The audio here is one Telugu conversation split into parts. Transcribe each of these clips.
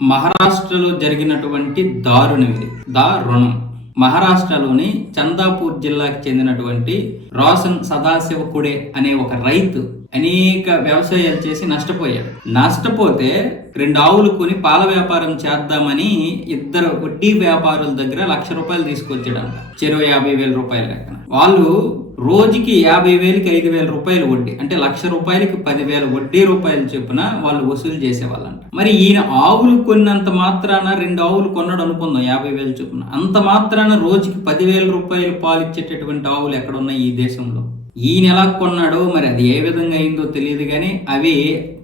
మహారాష్ట్రలో జరిగినటువంటి దారుణం ఇది. దారుణం. మహారాష్ట్రలోని చందాపూర్ జిల్లాకి చెందినటువంటి రోషన్ సదాశివ కుడే అనే ఒక రైతు అనేక వ్యవసాయాలు చేసి నష్టపోయాడు. నష్టపోతే 2 ఆవులు కొని పాల వ్యాపారం చేద్దామని ఇద్దరు వడ్డీ వ్యాపారుల దగ్గర ₹1,00,000 తీసుకొచ్చాడంట. చెరో 50,000 రూపాయల లెక్కన. వాళ్ళు రోజుకి 50,000కి ₹5,000 వడ్డీ, అంటే ₹1,00,000కి 10,000 వడ్డీ రూపాయలు చొప్పున వాళ్ళు వసూలు చేసేవాళ్ళంట. మరి ఈయన ఆవులు కొన్నంత మాత్రాన 2 ఆవులు కొన్నాడు అనుకుందాం 50,000 చొప్పున. అంత మాత్రాన రోజుకి ₹10,000 పాలు ఇచ్చేటటువంటి ఆవులు ఎక్కడున్నాయి ఈ దేశంలో? ఈయన ఎలా కొన్నాడో మరి అది ఏ విధంగా అయిందో తెలియదు కానీ అవి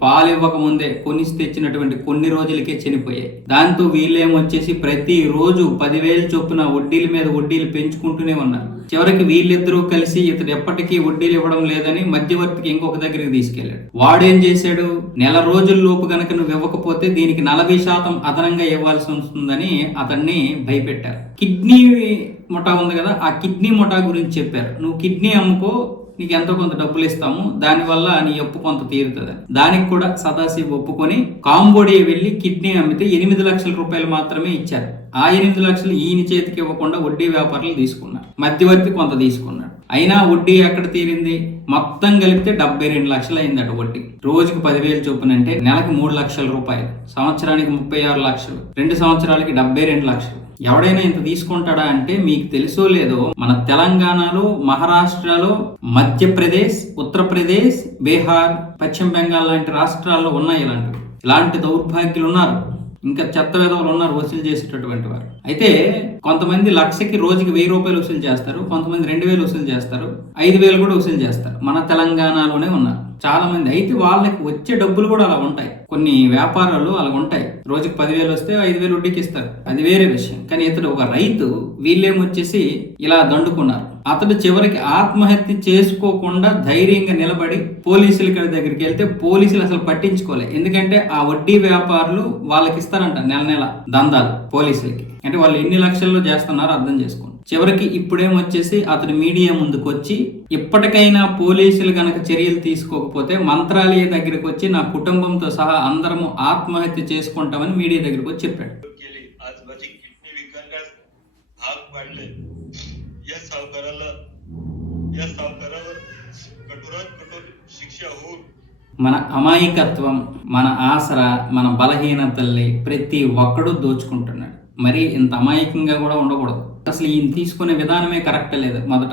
పాలు ఇవ్వక ముందే కొనిసి తెచ్చినటువంటి కొన్ని రోజులకే చనిపోయాయి. దాంతో వీళ్ళేమొచ్చేసి ప్రతి రోజు 10,000 చొప్పున వడ్డీల మీద వడ్డీలు పెంచుకుంటూనే ఉన్నారు. చివరికి వీళ్ళిద్దరూ కలిసి ఇతడు ఎప్పటికీ వడ్డీలు ఇవ్వడం లేదని మధ్యవర్తికి ఇంకొక దగ్గరికి తీసుకెళ్లాడు. వాడేం చేశాడు, నెల రోజుల్లోపు గనక నువ్వు ఇవ్వకపోతే దీనికి 40% అదనంగా ఇవ్వాల్సి వస్తుందని అతన్ని భయపెట్టారు. కిడ్నీ ముఠా ఉంది కదా, ఆ కిడ్నీ ముఠా గురించి చెప్పారు. నువ్వు కిడ్నీ అమ్ముకో, నీకు ఎంతో కొంత డబ్బులు ఇస్తాము, దానివల్ల నీ అప్పు కొంత తీరుతుంది. దానికి కూడా సదాశివ్ ఒప్పుకొని కాంబోడియా వెళ్లి కిడ్నీ అమ్మితే ₹8,00,000 మాత్రమే ఇచ్చారు. ఆ 8,00,000 ఈయన చేతికి ఇవ్వకుండా వడ్డీ వ్యాపారులు తీసుకున్నారు. మధ్యవర్తి కొంత తీసుకున్నాడు. అయినా వడ్డీ ఎక్కడ తీరింది? మొత్తం కలిపితే 72 లక్షలు అయిందట వడ్డీ. రోజుకి 10,000 చొప్పున అంటే నెలకి ₹3,00,000, సంవత్సరానికి 36 లక్షలు, 2 సంవత్సరాలకి 72 లక్షలు. ఎవడైనా ఇంత తీసుకుంటాడా అంటే మీకు తెలుసో లేదో, మన తెలంగాణలో, మహారాష్ట్రలో, మధ్యప్రదేశ్, ఉత్తరప్రదేశ్, బీహార్, పశ్చిమ బెంగాల్ లాంటి రాష్ట్రాల్లో ఉన్నాయి ఇలాంటి దౌర్భాగ్యులు ఉన్నారు. ఇంకా చెత్త విధవులు ఉన్నారు వసూలు చేసేటటువంటి వారు. అయితే కొంతమంది లక్షకి రోజుకి ₹1,000 వసూలు చేస్తారు, కొంతమంది 2,000 వసూలు చేస్తారు, 5,000 కూడా వసూలు చేస్తారు. మన తెలంగాణలోనే ఉన్నారు చాలా మంది. అయితే వాళ్ళకి వచ్చే డబ్బులు కూడా అలా ఉంటాయి. కొన్ని వ్యాపారాలు అలా ఉంటాయి. రోజుకి 10,000 వస్తే 5,000 వడ్డీకి ఇస్తారు, అది వేరే విషయం. కానీ ఇతడు ఒక రైతు, వీళ్ళేమొచ్చేసి ఇలా దండుకున్నారు. అతడు చివరికి ఆత్మహత్య చేసుకోకుండా ధైర్యంగా నిలబడి పోలీసుల దగ్గరికి వెళ్తే పోలీసులు అసలు పట్టించుకోలే. ఎందుకంటే ఆ వడ్డీ వ్యాపారులు వాళ్ళకి ఇస్తారంట నెల నెల దందాలు పోలీసులకి. అంటే వాళ్ళు ఎన్ని లక్షల్లో చేస్తున్నారో అర్థం చేసుకోండి. చివరికి ఇప్పుడేమొచ్చేసి అతడు మీడియా ముందుకు వచ్చి ఇప్పటికైనా పోలీసులు గనక చర్యలు తీసుకోకపోతే మంత్రాలయ దగ్గరికి వచ్చి నా కుటుంబంతో సహా అందరము ఆత్మహత్య చేసుకుంటామని మీడియా దగ్గరికి వచ్చి చెప్పాడు. మన అమాయకత్వం, మన ఆసరా, మన బలహీనతల్ని ప్రతి ఒక్కడు దోచుకుంటున్నాడు. మరి ఇంత అమాయకంగా కూడా ఉండకూడదు. అసలు ఈయన తీసుకునే విధానమే కరెక్ట్ లేదు. మొదట